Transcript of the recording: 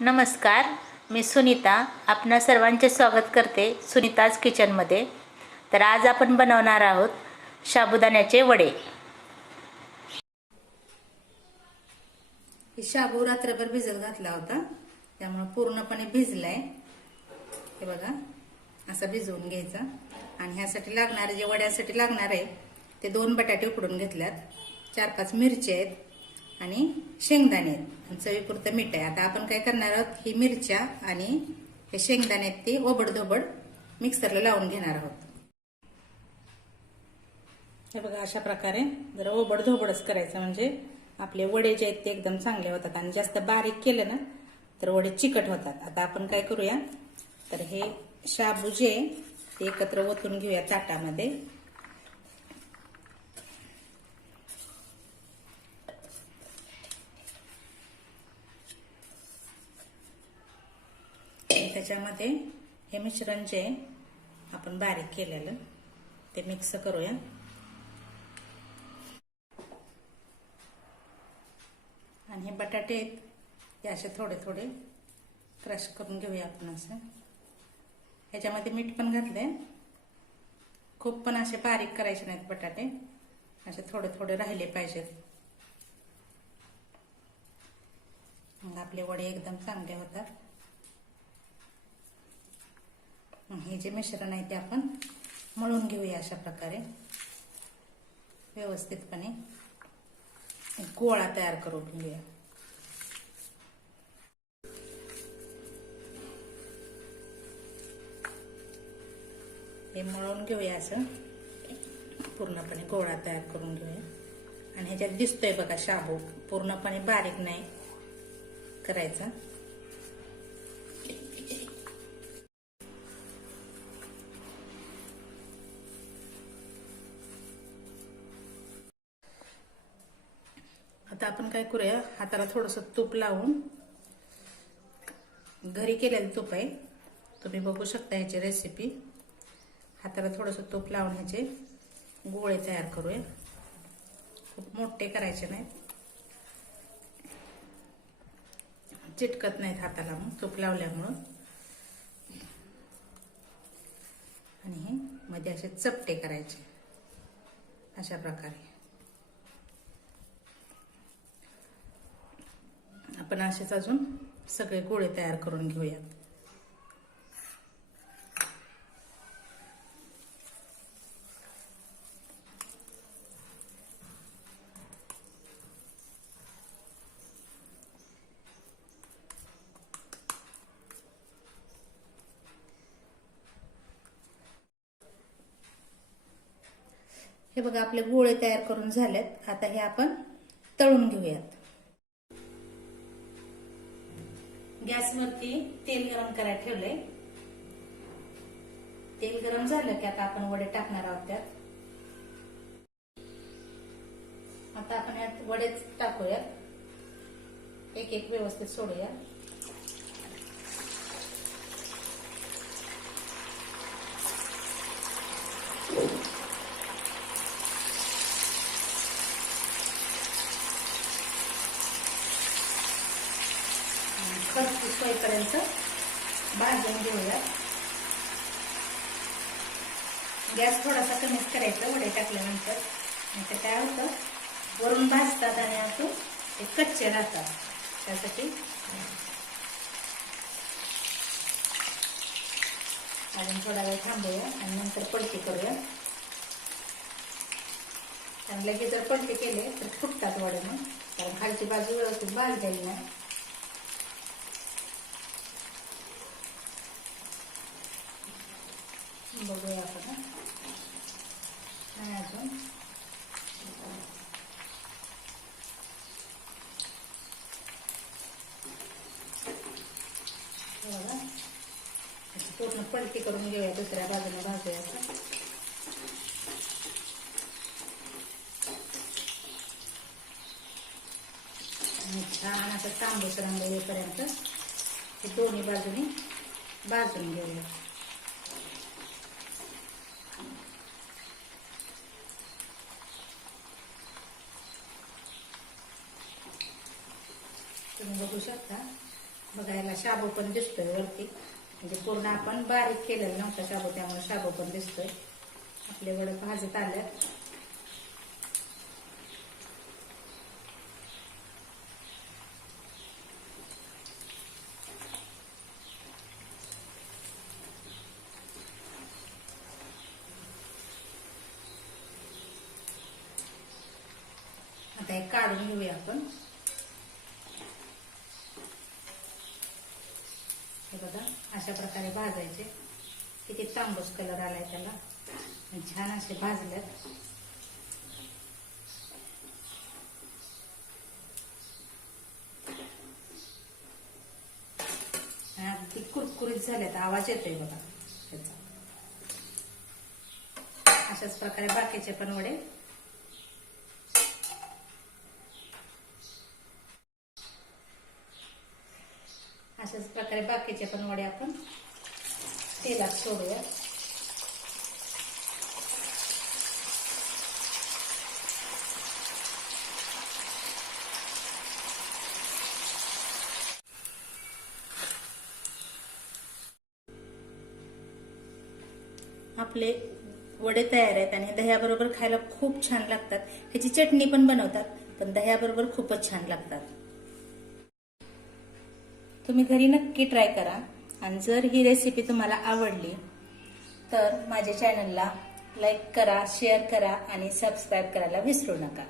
नमस्कार मी सुनीता. आपणा सर्वांचे स्वागत करते सुनीताज किचनमध्ये. तर आज आपण बनवणार आहोत साबुदाण्याचे वडे. शाबू रात्रभर भिजत घातला होता. त्यामुळे पूर्णपणे भिजलाय. हे बघा असं भिजवून घ्यायचा. आणि ह्यासाठी लागणारे जे वड्यासाठी लागणार आहे ते दोन बटाटे उकडून घेतल्यात. चार पाच मिरची आहेत. आणि शेंगदाणे आहेत. आणि चवीपुरतं मीठ आहे. आता आपण काय करणार आहोत? ही मिरच्या आणि हे शेंगदाणे आहेत ते ओबडधोबड मिक्सरला लावून घेणार आहोत. हे बघा अशा प्रकारे जरा ओबड धोबडच करायचं. म्हणजे आपले वडे जे आहेत ते एकदम चांगले होतात. आणि जास्त बारीक केलं ना तर वडे चिकट होतात. आता आपण काय करूया? तर हे शाबू जे आहे ते एकत्र ओतून घेऊया ताटामध्ये त्याच्यामध्ये हे मिश्रण जे आहे, आपण बारीक केलेलं ते मिक्स करूया. आणि हे बटाटे आहेत हे असे थोडे थोडे क्रश करून घेऊया आपण असं. ह्याच्यामध्ये मीठ पण घातलंय. खूप पण असे बारीक करायचे नाहीत बटाटे. असे थोडे थोडे राहिले पाहिजेत. मग आपले वडे एकदम चांगले होतात मग हे जे मिश्रण आहे ते आपण मळून घेऊया अशा प्रकारे. व्यवस्थितपणे. गोळा तयार करून घेऊया. हे मळून घेऊया असं. पूर्णपणे गोळा तयार करून घेऊया. आणि ह्याच्यात दिसतोय बघा शाबू. पूर्णपणे बारीक नाही करायचा. आता आपण काय करूया? हाताला थोडस तूप लावून घरी केलेलं तूप आहे. तुम्ही बघू शकता ह्याची रेसिपी हाताला थोडस तूप लावून ह्याचे गोळे तयार करूया. खूप मोठे करायचे नाहीत. चिटकत नाहीत हाताला मग तूप लावल्यामुळं. आणि हे मध्ये असे चपटे करायचे. अशा प्रकारे. आपण असेच अजून सगळे गोळे तयार करून घेऊयात. हे बघा आपले गोळे तयार करून झालेत. आता हे आपण तळून घेऊयात. गॅसवरती तेल गरम करायला ठेवलंय. तेल गरम झालं की आता आपण वडे टाकणार आहोत त्यात. आता आपण यात वडेच टाकूया एक एक व्यवस्थित सोडूया खरपूस होईपर्यंत भाजून घेऊया. गॅस थोडासा कमीच करायचा वडे टाकल्यानंतर. नाही काय होतं? वरून भाजतात आणि आपण ते कच्चे राहतात. त्यासाठी अजून थोडा वेळ थांबूया आणि नंतर पलटी करूया. आणि लगेच जर पलटी केले तर फुटतात वडे मग कारण खालची बाजू व्यवस्थित भाजलेली नाही. बघूया आपण अजून बघा. पूर्ण पलटी करून घेऊया दुसऱ्या बाजूने भाजूया असं. छान असं तांबूस रंग येईपर्यंत दोन्ही बाजूनी भाजून घेऊया तुम्ही बघू शकता. बघायला शाबू पण दिसतोय वरती. म्हणजे पूर्ण आपण बारीक केलेलं नव्हतं शाबू त्यामुळे शाबू पण दिसतोय. आपले वडं भाजत आल्यात. आता एक काढून घेऊया आपण. हे बघा अशा प्रकारे भाजायचे. किती तांबूस कलर आलाय त्याला. छान असे भाजल्यात अगदी कुरकुरीत झाल्यात. आवाज येतोय बघा. त्याचा. अशाच प्रकारे बाकीचे पण वडे अशाच प्रकारे बाकीचे पण वडे आपण तेलात सोडूया. आपले वडे तयार आहेत आणि दह्याबरोबर खायला खूप छान लागतात. ह्याची चटणी पण बनवतात पण दह्याबरोबर खूपच छान लागतात. तुम्ही घरी नक्की ट्राय करा. आणि जर ही रेसिपी तुम्हाला आवडली तर माझ्या चॅनलला लाईक करा शेअर करा आणि सबस्क्राईब करायला विसरू नका.